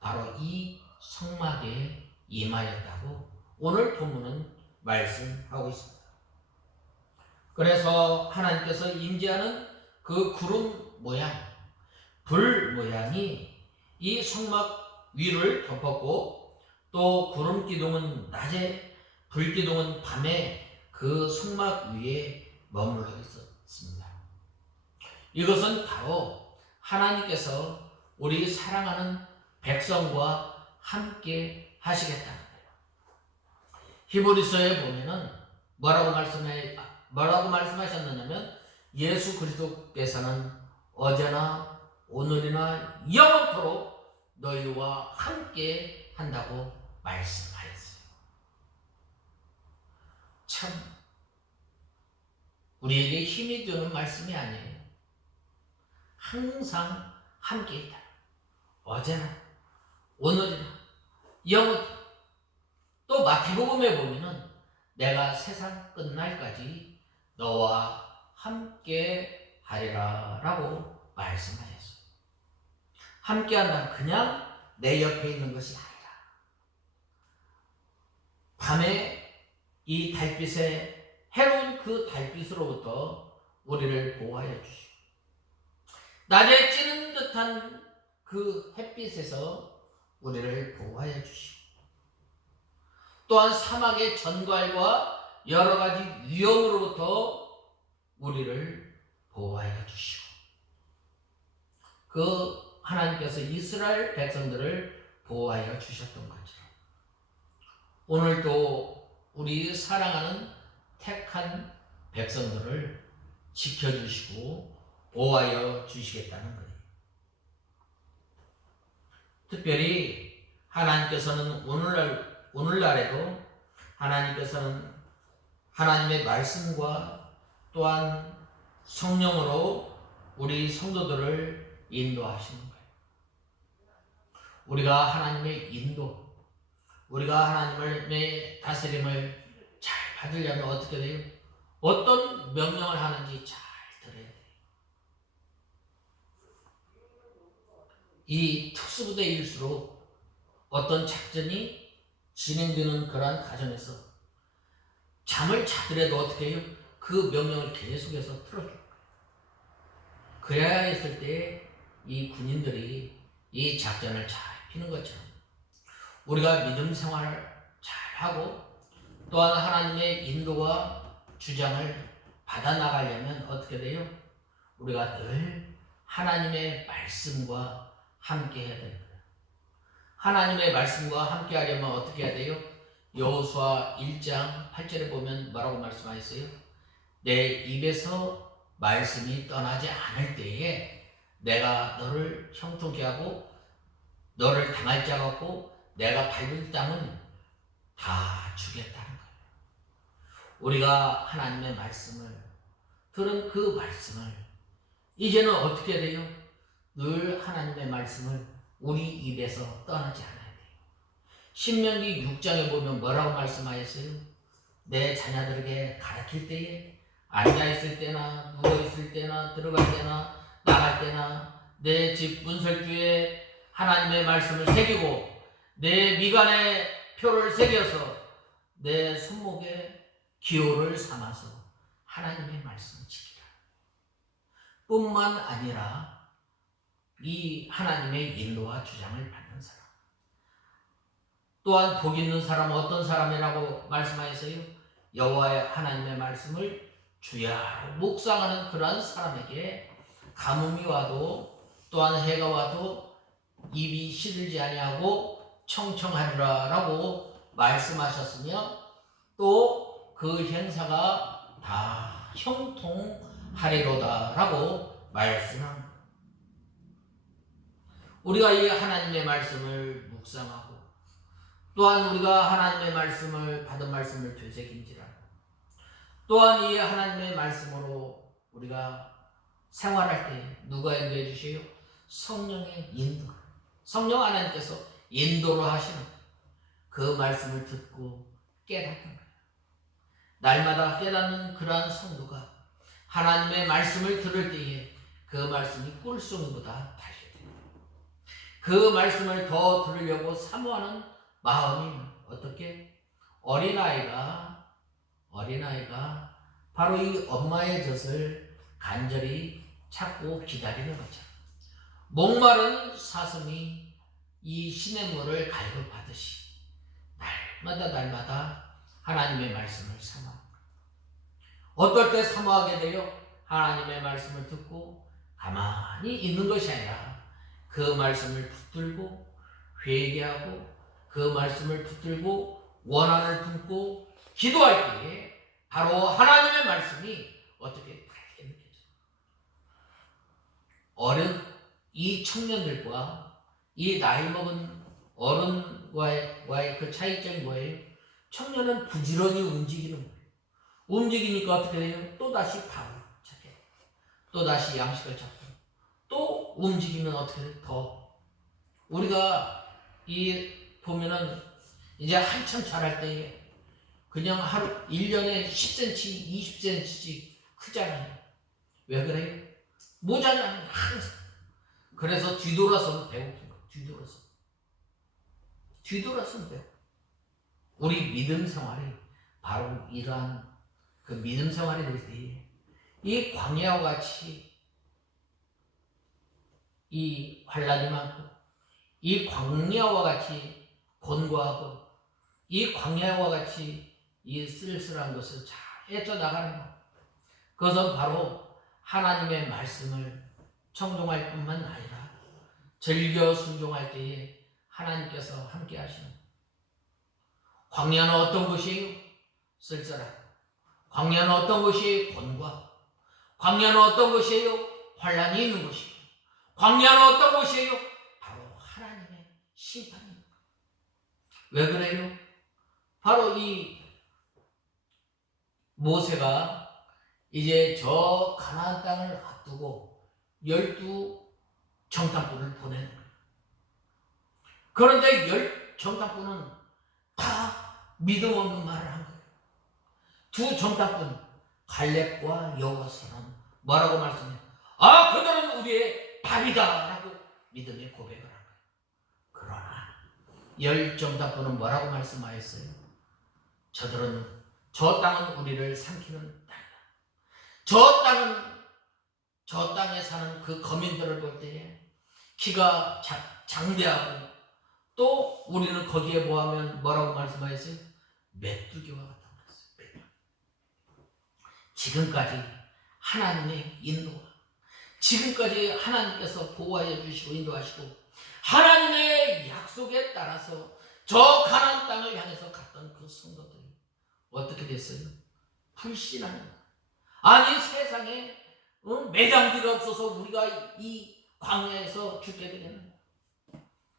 바로 이 성막에 임하였다고 오늘 본문은 말씀하고 있습니다. 그래서 하나님께서 임재하는 그 구름 모양, 불 모양이 이 성막 위를 덮었고, 또 구름 기둥은 낮에, 불 기둥은 밤에 그 성막 위에 머물러 있었습니다. 이것은 바로 하나님께서 우리 사랑하는 백성과 함께 하시겠다는 거예요. 히브리서에 보면은 뭐라고 말씀하셨느냐면, 예수 그리스도께서는 어제나 오늘이나 영원토록 너희와 함께 한다고 말씀하였어요. 참 우리에게 힘이 되는 말씀이 아니에요. 항상 함께 있다. 어제나 오늘이나 영원. 또 마태복음에 보면은 내가 세상 끝날까지 너와 함께 하리라 라고 말씀하셨어요. 함께 한다는 그냥 내 옆에 있는 것이 아니라 밤에 이 달빛에 해로운 그 달빛으로부터 우리를 보호하여 주시고, 낮에 찌는 듯한 그 햇빛에서 우리를 보호하여 주시고, 또한 사막의 전갈과 여러 가지 위험으로부터 우리를 보호하여 주시고, 그 하나님께서 이스라엘 백성들을 보호하여 주셨던 것처럼 오늘도 우리 사랑하는 택한 백성들을 지켜주시고 보호하여 주시겠다는 거예요. 특별히 하나님께서는 오늘날에도 하나님께서는 하나님의 말씀과 또한 성령으로 우리 성도들을 인도하시는 거예요. 우리가 하나님의 인도, 우리가 하나님의 다스림을 잘 받으려면 어떻게 돼요? 어떤 명령을 하는지 잘 들어야 돼요. 이 특수부대일수록 어떤 작전이 진행되는 그러한 과정에서 잠을 자더라도 어떻게 해요? 그 명령을 계속해서 틀어줄 거예요. 그래야 했을 때 이 군인들이 이 작전을 잘 피는 것처럼 우리가 믿음 생활을 잘하고 또한 하나님의 인도와 주장을 받아 나가려면 어떻게 돼요? 우리가 늘 하나님의 말씀과 함께 해야 됩니다. 하나님의 말씀과 함께 하려면 어떻게 해야 돼요? 여호수아 1장 8절에 보면 뭐라고 말씀하셨어요? 내 입에서 말씀이 떠나지 않을 때에 내가 너를 형통케 하고 너를 당할 자 같고 내가 밟을 땅은 다 주겠다는 거예요. 우리가 하나님의 말씀을 들은 그 말씀을 이제는 어떻게 돼요? 늘 하나님의 말씀을 우리 입에서 떠나지 않아야 돼요. 신명기 6장에 보면 뭐라고 말씀하셨어요? 내 자녀들에게 가르칠 때에 앉아있을 때나 누워있을 때나 들어갈 때나 나갈 때나 내 집 문설주에 하나님의 말씀을 새기고 내 미간에 표를 새겨서 내 손목에 기호를 삼아서 하나님의 말씀을 지키라. 뿐만 아니라 이 하나님의 인도와 주장을 받는 사람, 또한 복 있는 사람은 어떤 사람이라고 말씀하셨어요? 여호와의 하나님의 말씀을 주야로 묵상하는 그러한 사람에게 가뭄이 와도 또한 해가 와도 입이 시들지 아니하고 청청하리라 라고 말씀하셨으며 또 그 행사가 다 형통하리로다 라고 말씀합니다. 우리가 이 하나님의 말씀을 묵상하고 또한 우리가 하나님의 말씀을 받은 말씀을 되새김질하고 또한 이 하나님의 말씀으로 우리가 생활할 때 누가 인도해 주시요? 성령의 인도. 성령 하나님께서 인도를 하시는 그 말씀을 듣고 깨닫는 거예요. 날마다 깨닫는 그러한 성도가 하나님의 말씀을 들을 때에 그 말씀이 꿀송이보다 달려요. 그 말씀을 더 들으려고 사모하는 마음이 어떻게 어린아이가 바로 이 엄마의 젖을 간절히 찾고 기다리는 거죠. 목마른 사슴이 이 시냇물을 갈급하듯이 날마다 하나님의 말씀을 사모합니다. 어떨 때 사모하게 돼요? 하나님의 말씀을 듣고 가만히 있는 것이 아니라 그 말씀을 붙들고 회개하고 그 말씀을 붙들고 원한을 품고 기도할 때에 바로 하나님의 말씀이 어떻게 밝게 느껴져요. 이 청년들과 이 나이 먹은 어른과의 그 차이점이 뭐예요? 청년은 부지런히 움직이는 거예요. 움직이니까 어떻게 돼요? 또다시 밥을 찾게, 또다시 양식을 찾고, 또 움직이면 어떻게 돼요? 더. 우리가 보면은 이제 한참 자랄 때에 그냥 하루 1년에 10cm, 20cm씩 크잖아요. 왜 그래요? 모자라면 항상. 그래서 뒤돌아서는 배고픈 거예요. 뒤돌아서는 배고픈 거예요. 우리 믿음 생활이 바로 이러한 그 믿음 생활이 될 때에 이 광야와 같이 이 환난이 많고 이 광야와 같이 곤고하고 이 광야와 같이 이 쓸쓸한 것을 잘 헤쳐나가는 것. 그것은 바로 하나님의 말씀을 청종할 뿐만 아니라 즐겨 순종할 때에 하나님께서 함께 하시는. 광야는 어떤 것이에요? 쓸쓸하고. 광야는 어떤 것이에요? 곤고하고. 광야는 어떤 것이에요? 환난이 있는 것이고. 광야는 어떤 것이에요? 바로 하나님의 심판입니다. 왜 그래요? 바로 이 모세가 이제 저 가나안 땅을 앞두고 12 정탐꾼을 보내는 거예요. 그런데 10 정탐꾼은 다 믿음 없는 말을 한 거예요. 2 정탐꾼 갈렙과 여호수아는 뭐라고 말씀해요? 그들은 우리의 밥이다 라고 믿음의 고백을 한 거예요. 그러나 10 정탐꾼은 뭐라고 말씀하였어요? 저 땅은 우리를 삼키는 땅이다. 저 땅에 사는 그 거민들을 볼 때에 키가 장대하고 또 우리는 거기에 뭐라고 말씀하셨어요? 메뚜기와 같다고 했어요. 지금까지 하나님의 인도와 지금까지 하나님께서 보호하여 주시고 인도하시고 하나님의 약속에 따라서 저 가나안 땅을 향해서 갔던 그 성도들이 어떻게 됐어요? 불신하는 거예요. 아니 세상에 매장지가 없어서 우리가 이 광야에서 죽게 되겠는.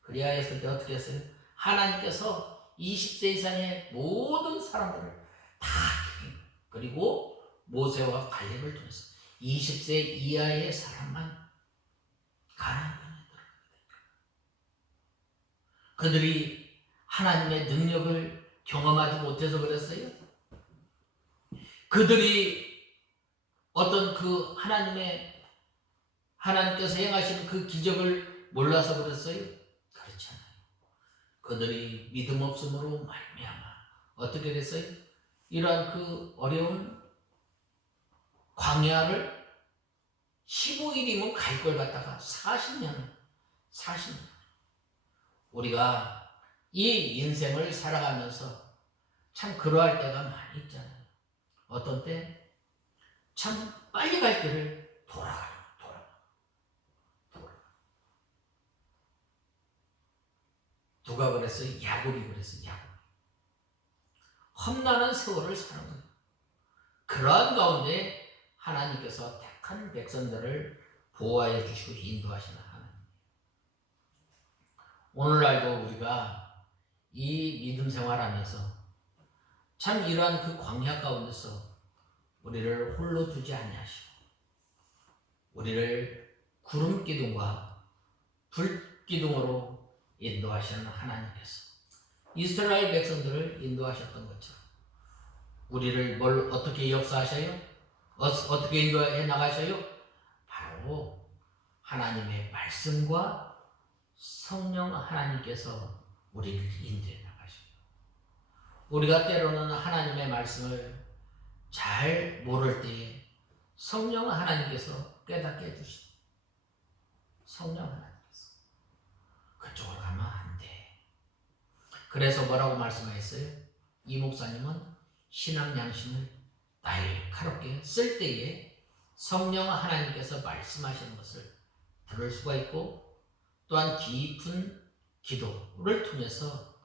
그래야 했을 때 어떻게 했어요? 하나님께서 20세 이상의 모든 사람들을 다 죽인 거예요. 그리고 모세와 갈렙을 통해서 20세 이하의 사람만 가나안 땅에 들어가게 됩니다. 그들이 하나님의 능력을 경험하지 못해서 그랬어요? 그들이 어떤 그 하나님께서 행하시는 그 기적을 몰라서 그랬어요? 그렇지 않아요. 그들이 믿음 없음으로 말미암아 어떻게 됐어요? 이러한 그 어려운 광야를 15일이면 갈 걸 갖다가 40년 우리가 이 인생을 살아가면서 참 그러할 때가 많이 있잖아요. 어떤 때 참 빨리 갈 길을 돌아. 누가 그랬어요? 야곱이 그랬어요. 야곱. 험난한 세월을 사는 거예요. 그러한 가운데 하나님께서 택한 백성들을 보호하여 주시고 인도하시는 하나님. 오늘날도 우리가 이 믿음 생활하면서 참 이러한 그 광야 가운데서 우리를 홀로 두지 아니하시고 우리를 구름 기둥과 불 기둥으로 인도하시는 하나님께서 이스라엘 백성들을 인도하셨던 것처럼 우리를 어떻게 역사하셔요? 어떻게 인도해 나가셔요? 바로 하나님의 말씀과 성령 하나님께서 우리를 인도해 나가십니다. 우리가 때로는 하나님의 말씀을 잘 모를 때에 성령 하나님께서 깨닫게 해주십니다. 성령 하나님께서 그쪽으로 가면 안 돼. 그래서 뭐라고 말씀하셨어요? 이 목사님은 신앙 양심을 날카롭게 쓸 때에 성령 하나님께서 말씀하시는 것을 들을 수가 있고, 또한 깊은 기도를 통해서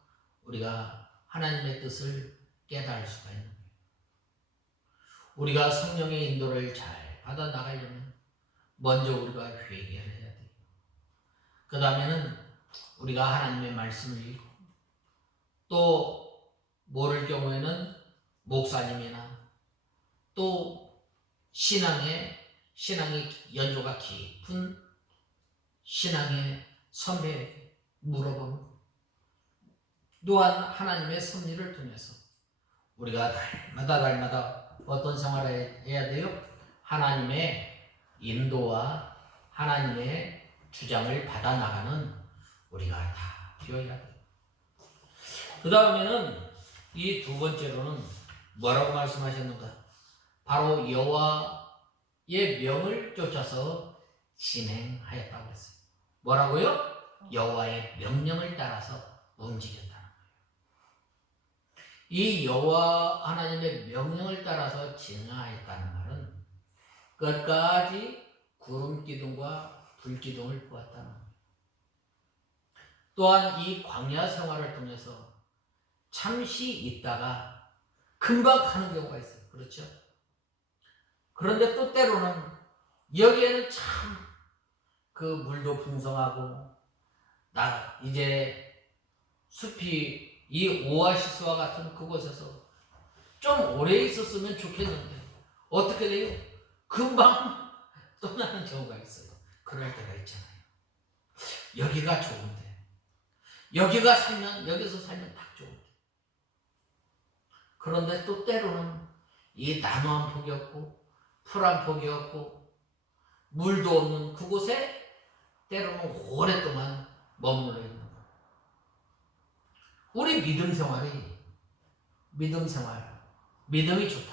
우리가 하나님의 뜻을 깨달을 수가 있는 거예요. 우리가 성령의 인도를 잘 받아 나가려면 먼저 우리가 회개를 해야 돼요. 그 다음에는 우리가 하나님의 말씀을 읽고, 또 모를 경우에는 목사님이나 또 신앙이 연조가 깊은 신앙의 선배에게 물어보는, 또한 하나님의 섭리를 통해서 우리가 날마다 어떤 생활을 해야 돼요? 하나님의 인도와 하나님의 주장을 받아 나가는 우리가 다 되어야 돼요. 그 다음에는 이 두 번째로는 뭐라고 말씀하셨는가? 바로 여호와의 명을 쫓아서 진행하였다고 했어요. 뭐라고요? 여호와의 명령을 따라서 움직였다는 거예요. 이 여호와 하나님의 명령을 따라서 진행하였다는 말은 끝까지 구름 기둥과 불 기둥을 보았다는 거예요. 또한 이 광야 생활을 통해서 잠시 있다가 금방 가는 경우가 있어요. 그렇죠? 그런데 또 때로는 여기에는 참 그 물도 풍성하고 이제 숲이 이 오아시스와 같은 그곳에서 좀 오래 있었으면 좋겠는데 어떻게 돼요? 금방 떠나는 경우가 있어요. 그럴 때가 있잖아요. 여기가 좋은데, 여기서 살면 딱 좋은데. 그런데 또 때로는 이 나무 한 폭이 없고 풀 한 폭이 없고 물도 없는 그곳에 때로는 오랫동안 머물러 있는 거예요. 우리 믿음이 좋다.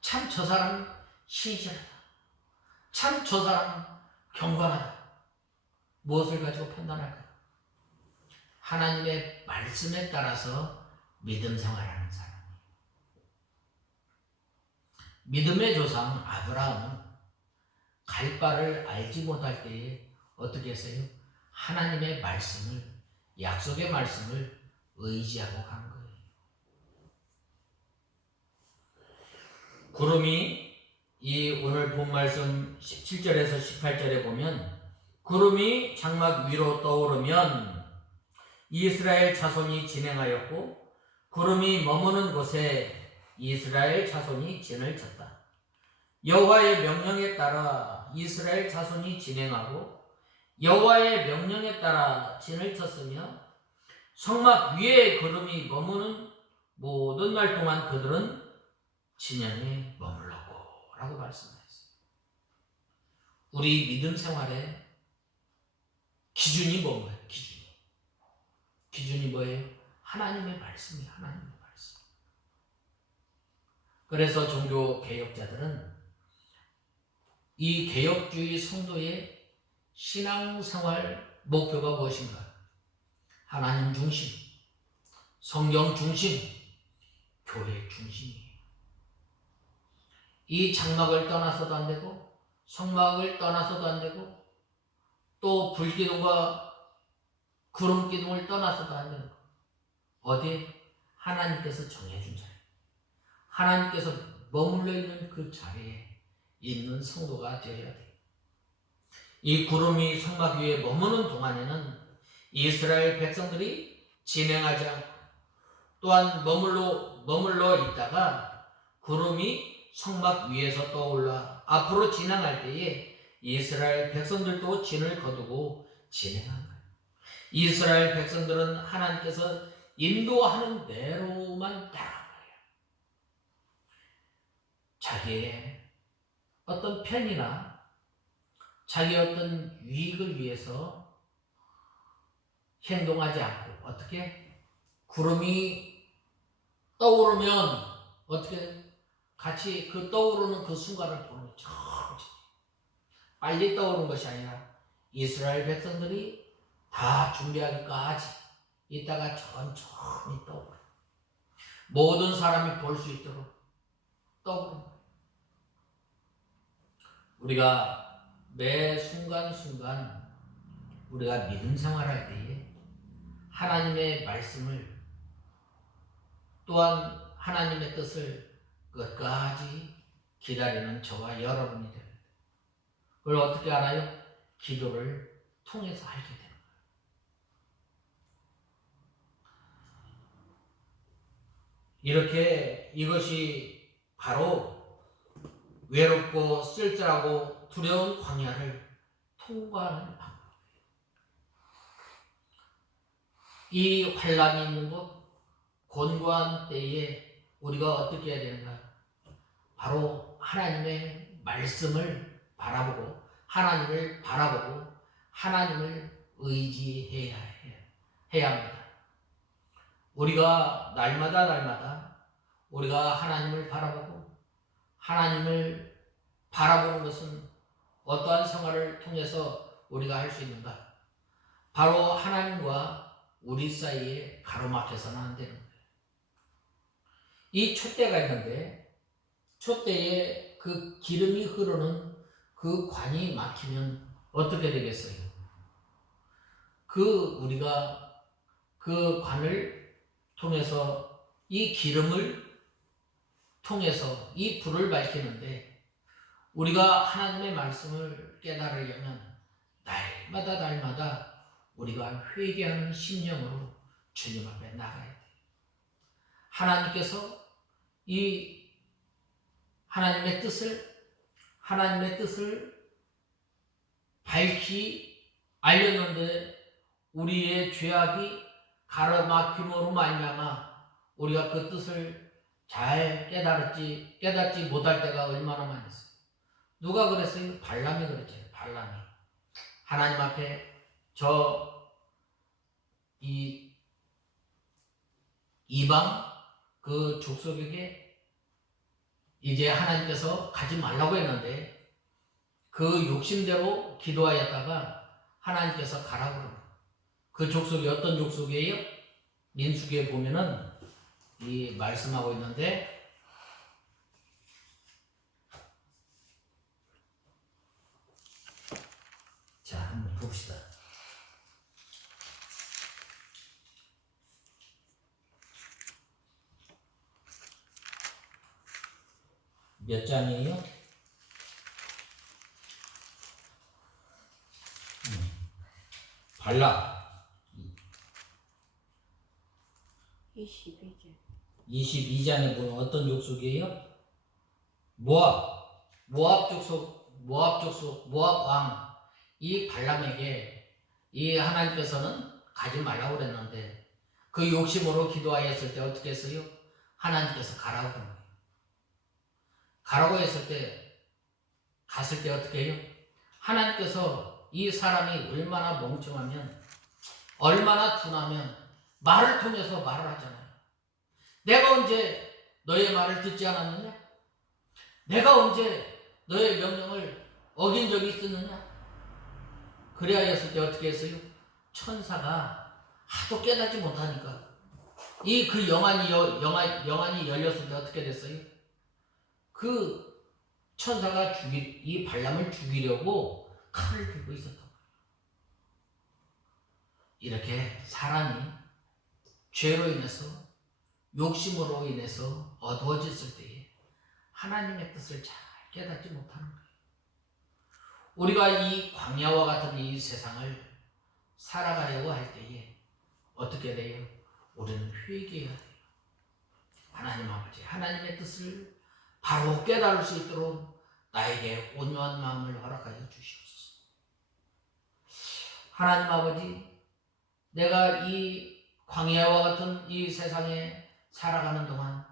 참 저 사람 신실하다. 참 저 사람 경건하다. 무엇을 가지고 판단할까요? 하나님의 말씀에 따라서 믿음 생활하는 사람이에요. 믿음의 조상 아브라함은 갈 바를 알지 못할 때에 어떻게 했어요? 하나님의 말씀을, 약속의 말씀을 의지하고 간 거예요. 구름이 이 오늘 본 말씀 17절에서 18절에 보면 구름이 장막 위로 떠오르면 이스라엘 자손이 진행하였고 구름이 머무는 곳에 이스라엘 자손이 진을 쳤다. 여호와의 명령에 따라 이스라엘 자손이 진행하고 여호와의 명령에 따라 진을 쳤으며 성막 위에 구름이 머무는 모든 날 동안 그들은 진영에 머물렀고 라고 말씀하셨어요. 우리 믿음 생활의 기준이 뭐예요? 기준이 뭐예요? 하나님의 말씀이에요. 하나님의 말씀. 그래서 종교 개혁자들은 이 개혁주의 성도의 신앙생활 목표가 무엇인가? 하나님 중심, 성경 중심, 교회 중심이에요. 이 장막을 떠나서도 안 되고 성막을 떠나서도 안 되고 또 불기둥과 구름기둥을 떠나서도 안 되는 거. 어디에? 하나님께서 정해준 자리, 하나님께서 머물러 있는 그 자리에 있는 성도가 되어야 돼요. 이 구름이 성막 위에 머무는 동안에는 이스라엘 백성들이 진행하지 않고 또한 머물러 있다가 구름이 성막 위에서 떠올라 앞으로 진행할 때에 이스라엘 백성들도 진을 거두고 진행한 거예요. 이스라엘 백성들은 하나님께서 인도하는 대로만 따라간 거예요. 자기의 어떤 편이나 자기의 어떤 유익을 위해서 행동하지 않고 어떻게 구름이 떠오르면 어떻게 같이 그 떠오르는 그 순간을 보는 천천히 빨리 떠오르는 것이 아니라 이스라엘 백성들이 다 준비하기까지 이따가 천천히 떠오르 모든 사람이 볼 수 있도록 떠오르는 우리가 매 순간순간 우리가 믿음 생활할 때에 하나님의 말씀을 또한 하나님의 뜻을 끝까지 기다리는 저와 여러분이 됩니다. 그걸 어떻게 알아요? 기도를 통해서 알게 됩니다. 이렇게 이것이 바로 외롭고 쓸쓸하고 두려운 광야를 통과하는 방법. 이 환란이 있는 곳, 곤고한 때에 우리가 어떻게 해야 되는가? 바로 하나님의 말씀을 바라보고 하나님을 바라보고 하나님을 의지해야 합니다. 우리가 날마다 우리가 하나님을 바라보고 하나님을 바라보는 것은 어떠한 생활을 통해서 우리가 할 수 있는가? 바로 하나님과 우리 사이에 가로막혀서는 안 되는 거예요. 이 촛대가 있는데 촛대에 그 기름이 흐르는 그 관이 막히면 어떻게 되겠어요? 우리가 그 관을 통해서 이 기름을 통해서 이 불을 밝히는데 우리가 하나님의 말씀을 깨달으려면 날마다 우리가 회개하는 심령으로 주님 앞에 나가야 돼요. 하나님께서 이 하나님의 뜻을 밝히 알렸는데 우리의 죄악이 가로막힘으로 말미암아 우리가 그 뜻을 잘 깨닫지 못할 때가 얼마나 많았어요. 누가 그랬어요? 발람이 그랬잖아요. 발람이 하나님 앞에 이방 그 족속에게 이제 하나님께서 가지 말라고 했는데 그 욕심대로 기도하였다가 하나님께서 가라고 그러는 그 족속이 어떤 족속이에요? 민수기에 보면은 이 말씀하고 있는데 자 한번 봅시다. 몇 장이에요? 발락 22장에 보면 어떤 족속이에요? 모압 족속 모압 왕 이 발람에게 이 하나님께서는 가지 말라고 그랬는데 그 욕심으로 기도하였을 때 어떻게 했어요? 하나님께서 가라고 그런 거예요. 가라고 했을 때 갔을 때 어떻게 해요? 하나님께서 이 사람이 얼마나 멍청하면 얼마나 둔하면 말을 통해서 말을 하잖아요. 내가 언제 너의 말을 듣지 않았느냐? 내가 언제 너의 명령을 어긴 적이 있었느냐? 그래야 했을 때 어떻게 했어요? 천사가 하도 깨닫지 못하니까 그 영안이 열렸을 때 어떻게 됐어요? 그 천사가 이 발람을 죽이려고 칼을 들고 있었던 거예요. 이렇게 사람이 죄로 인해서 욕심으로 인해서 어두워졌을 때에 하나님의 뜻을 잘 깨닫지 못하는 거예요. 우리가 이 광야와 같은 이 세상을 살아가려고 할 때에 어떻게 돼요? 우리는 회개해야 돼요. 하나님 아버지, 하나님의 뜻을 바로 깨달을 수 있도록 나에게 온유한 마음을 허락하여 주시옵소서. 하나님 아버지, 내가 이 광야와 같은 이 세상에 살아가는 동안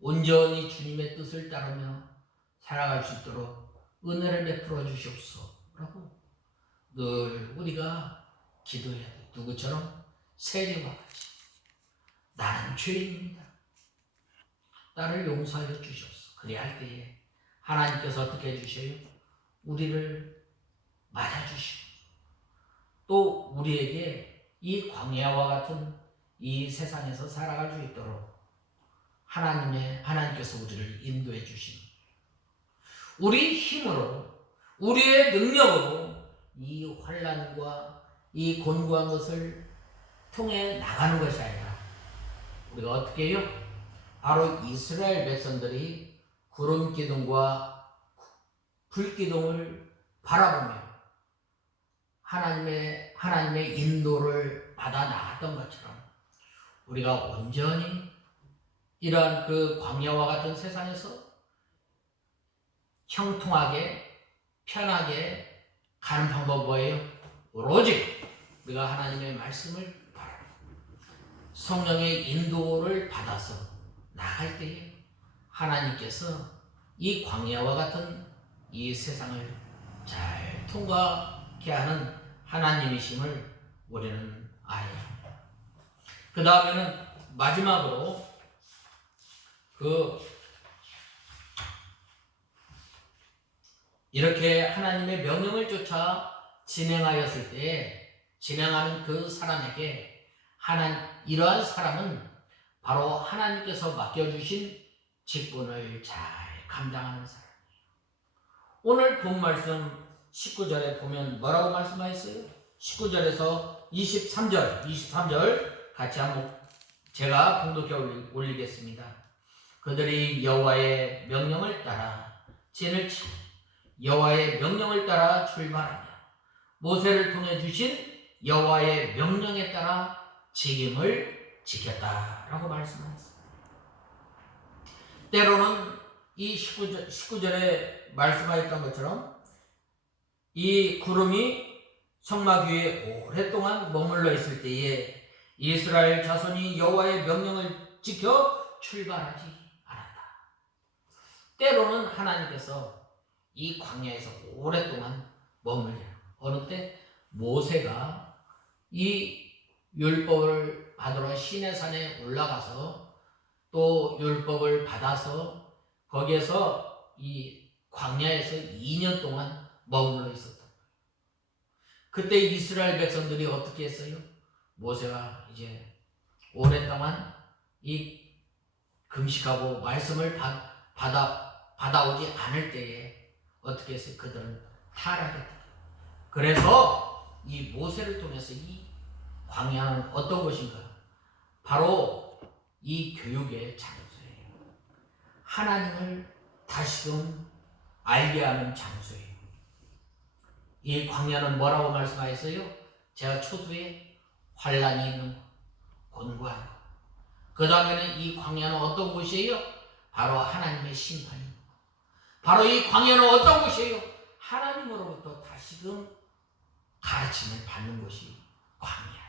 온전히 주님의 뜻을 따르며 살아갈 수 있도록 은혜를 베풀어 주시옵소서라고 늘 우리가 기도해야 돼요. 누구처럼? 세리와 같이 나는 죄인입니다. 나를 용서하여 주셨어. 그래야 할 때에 하나님께서 어떻게 해주셔요? 우리를 맞아주시고 또 우리에게 이 광야와 같은 이 세상에서 살아갈 수 있도록 하나님께서 우리를 인도해 주시는, 우리 힘으로 우리의 능력으로 이 환난과 이 곤고한 것을 통해 나가는 것이 아니라 우리가 어떻게 해요? 바로 이스라엘 백성들이 구름 기둥과 불 기둥을 바라보며 하나님의 인도를 받아 나갔던 것처럼 우리가 온전히 이러한 그 광야와 같은 세상에서 형통하게 편하게 가는 방법 뭐예요? 오로지 우리가 하나님의 말씀을 바라보고 성령의 인도를 받아서 나갈 때에 하나님께서 이 광야와 같은 이 세상을 잘 통과하게 하는 하나님이심을 우리는 알아야 합니다. 그 다음에는 마지막으로 이렇게 하나님의 명령을 쫓아 진행하였을 때에 진행하는 그 사람에게 이러한 사람은 바로 하나님께서 맡겨주신 직분을 잘 감당하는 사람이에요. 오늘 본 말씀 19절에 보면 뭐라고 말씀하셨어요? 19절에서 23절 같이 한번 제가 봉독해 올리겠습니다. 그들이 여호와의 명령을 따라 진을 치고 여호와의 명령을 따라 출발하며 모세를 통해 주신 여호와의 명령에 따라 책임을 지켰다라고 말씀하셨습니다. 때로는 이 19절에 말씀하였던 것처럼 이 구름이 성막 위에 오랫동안 머물러 있을 때에 이스라엘 자손이 여호와의 명령을 지켜 출발하지 않았다. 때로는 하나님께서 이 광야에서 오랫동안 머물려 어느 때 모세가 이 율법을 받으러 시내산에 올라가서 또 율법을 받아서 거기에서 이 광야에서 2년 동안 머물러 있었다. 그때 이스라엘 백성들이 어떻게 했어요? 모세가 이제 오랫동안 이 금식하고 말씀을 받아오지 않을 때에 어떻게 했어요? 그들은 타락했다. 그래서 이 모세를 통해서 이 광야는 어떤 것인가? 바로 이 교육의 장소예요. 하나님을 다시금 알게 하는 장소예요. 이 광야는 뭐라고 말씀하셨어요? 제가 초두에 환난이 있는 것, 곤고한 것. 그 다음에는 이 광야는 어떤 곳이에요? 바로 하나님의 심판입니다. 바로 이 광야는 어떤 곳이에요? 하나님으로부터 다시금 가르침을 받는 곳이 광야예요.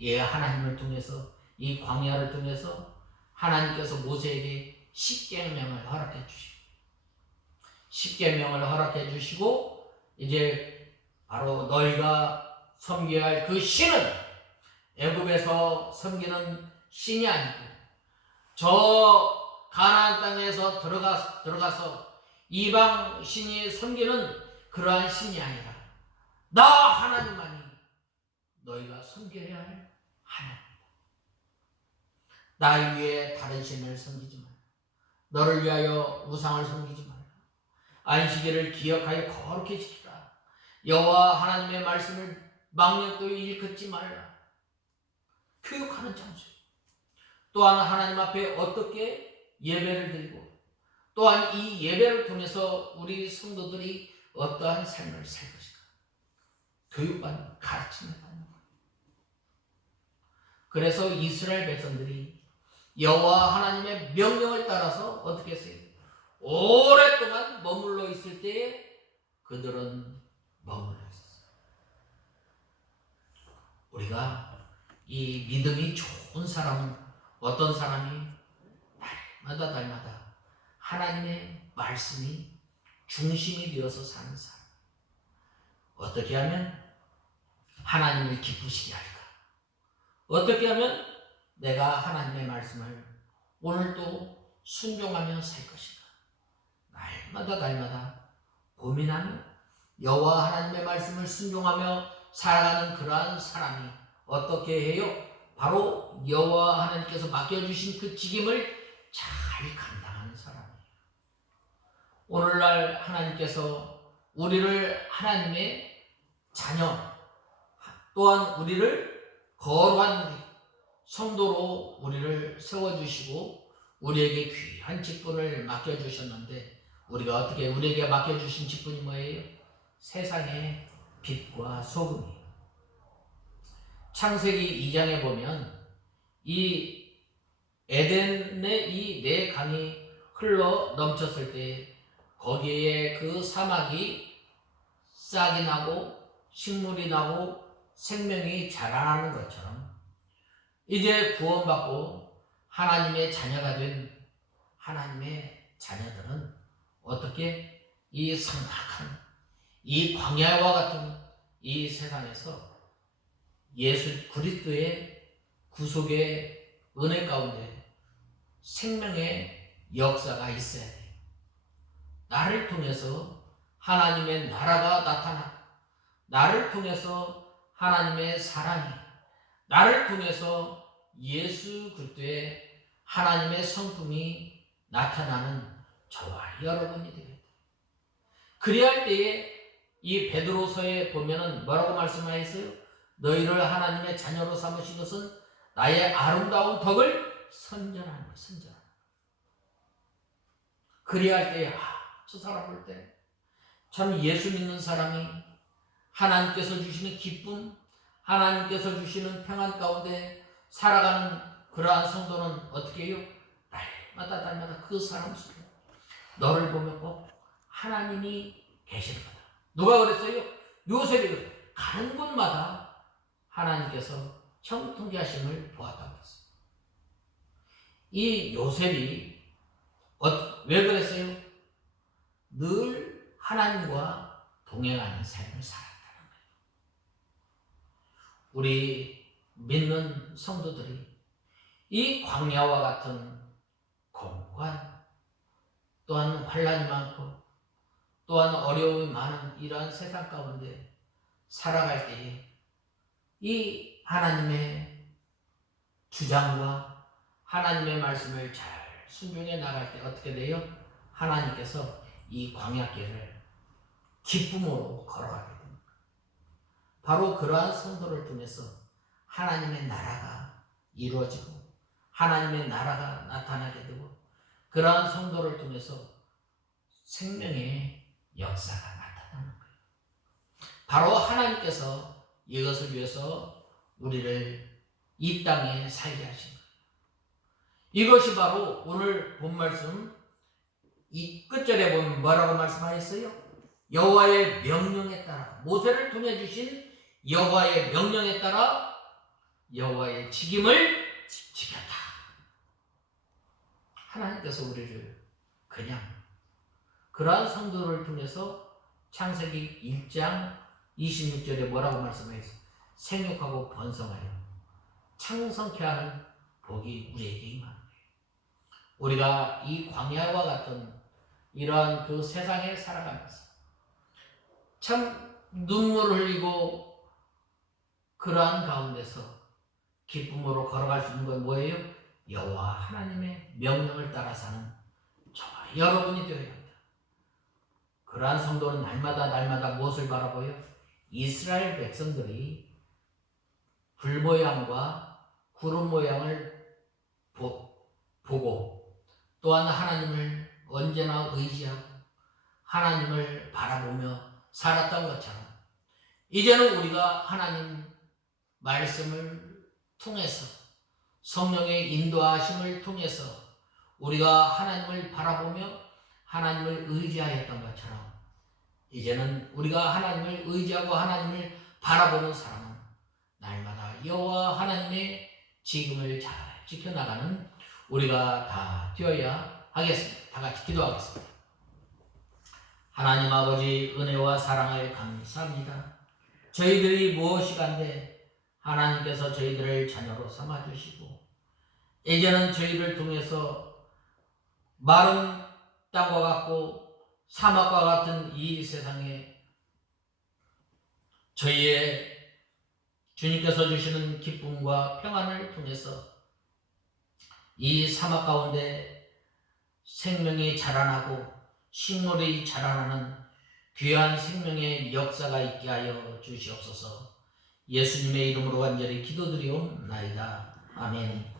예, 하나님을 통해서 이 광야를 통해서 하나님께서 모세에게 십계명을 허락해 주시고 십계명을 허락해 주시고 이제 바로 너희가 섬겨야 할 그 신은 애굽에서 섬기는 신이 아니고 저 가나안 땅에서 들어가서 이방 신이 섬기는 그러한 신이 아니라 나 하나님만이 너희가 섬겨야 할 하나님이다. 나 위에 다른 신을 섬기지 마라. 너를 위하여 우상을 섬기지 마라. 안식일을 기억하여 거룩히 지키라. 여호와 하나님의 말씀을 망령되이 일컫지 말라. 교육하는 장소예요. 또한 하나님 앞에 어떻게 예배를 드리고 또한 이 예배를 통해서 우리 성도들이 어떠한 삶을 살 것인가 교육받는 가르침을 받는 거예요. 그래서 이스라엘 백성들이 여호와 하나님의 명령을 따라서 어떻게 했어요? 오랫동안 머물러 있을 때에 그들은 머물러 있었어요. 우리가 이 믿음이 좋은 사람은 어떤 사람이 날마다 하나님의 말씀이 중심이 되어서 사는 사람. 어떻게 하면 하나님을 기쁘시게 할까? 어떻게 하면 내가 하나님의 말씀을 오늘도 순종하며 살 것인가? 날마다 고민하며 여호와 하나님의 말씀을 순종하며 살아가는 그러한 사람이 어떻게 해요? 바로 여호와 하나님께서 맡겨주신 그 직임을 잘 감당하는 사람이에요. 오늘날 하나님께서 우리를 하나님의 자녀, 또한 우리를 거룩한 성도로 우리를 세워주시고 우리에게 귀한 직분을 맡겨주셨는데, 우리가 어떻게 우리에게 맡겨주신 직분이 뭐예요? 세상의 빛과 소금이에요. 창세기 2장에 보면 이 에덴의 이 네 강이 흘러 넘쳤을 때 거기에 그 사막이 싹이 나고 식물이 나고 생명이 자라나는 것처럼, 이제 구원받고 하나님의 자녀가 된 하나님의 자녀들은 어떻게 이 상막한 이 광야와 같은 이 세상에서 예수 그리스도의 구속의 은혜 가운데 생명의 역사가 있어야 돼요. 나를 통해서 하나님의 나라가 나타나, 나를 통해서 하나님의 사랑이, 나를 통해서 예수 그리스도의 하나님의 성품이 나타나는 저와 여러분이 되겠다. 그래야 할 때에 이 베드로서에 보면은 뭐라고 말씀하였어요? 너희를 하나님의 자녀로 삼으신 것은 나의 아름다운 덕을 선전하는 거예요. 선전하는 거예요. 그래야 할 때에 저 사람 볼 때 참 예수 믿는 사람이 하나님께서 주시는 기쁨, 하나님께서 주시는 평안 가운데 살아가는 그러한 성도는 어떻게 해요? 날마다 그 사람 속에 너를 보면 꼭 하나님이 계시는 거다. 누가 그랬어요? 요셉이 그랬어요. 가는 곳마다 하나님께서 형통케 하심을 보았다고 했어요. 이 요셉이 왜 그랬어요? 늘 하나님과 동행하는 삶을 살았다는 거예요. 우리 믿는 성도들이 이 광야와 같은 공고한, 또한 환난이 많고 또한 어려움이 많은 이러한 세상 가운데 살아갈 때에 이 하나님의 주장과 하나님의 말씀을 잘 순종해 나갈 때 어떻게 돼요? 하나님께서 이 광야길을 기쁨으로 걸어가게 됩니다. 바로 그러한 성도를 통해서 하나님의 나라가 이루어지고 하나님의 나라가 나타나게 되고, 그러한 성도를 통해서 생명의 역사가 나타나는 거예요. 바로 하나님께서 이것을 위해서 우리를 이 땅에 살게 하신 거예요. 이것이 바로 오늘 본 말씀 이 끝절에 보면 뭐라고 말씀하셨어요? 여호와의 명령에 따라, 모세를 통해 주신 여호와의 명령에 따라 여호와의 직임을 지켰다. 하나님께서 우리를 그냥 그러한 성도를 통해서 창세기 1장 26절에 뭐라고 말씀하셨어요? 생육하고 번성하여 창성케 하는 복이 우리에게 임하는 거예요. 우리가 이 광야와 같은 이러한 그 세상에 살아가면서 참 눈물을 흘리고 그러한 가운데서 기쁨으로 걸어갈 수 있는 건 뭐예요? 여호와 하나님의 명령을 따라 사는 저와 여러분이 되어야 합니다. 그러한 성도는 날마다 무엇을 바라보여? 이스라엘 백성들이 불 모양과 구름 모양을 보고 또한 하나님을 언제나 의지하고 하나님을 바라보며 살았던 것처럼, 이제는 우리가 하나님 말씀을 통해서 성령의 인도하심을 통해서 우리가 하나님을 바라보며 하나님을 의지하였던 것처럼, 이제는 우리가 하나님을 의지하고 하나님을 바라보는 사람은 날마다 여호와 하나님의 직임을 잘 지켜나가는 우리가 다 되어야 하겠습니다. 다 같이 기도하겠습니다. 하나님 아버지, 은혜와 사랑을 감사합니다. 저희들이 무엇이간데 하나님께서 저희들을 자녀로 삼아주시고 이제는 저희를 통해서 마른 땅과 같고 사막과 같은 이 세상에 저희의 주님께서 주시는 기쁨과 평안을 통해서 이 사막 가운데 생명이 자라나고 식물이 자라나는 귀한 생명의 역사가 있게 하여 주시옵소서. 예수님의 이름으로 간절히 기도드리옵나이다. 아멘.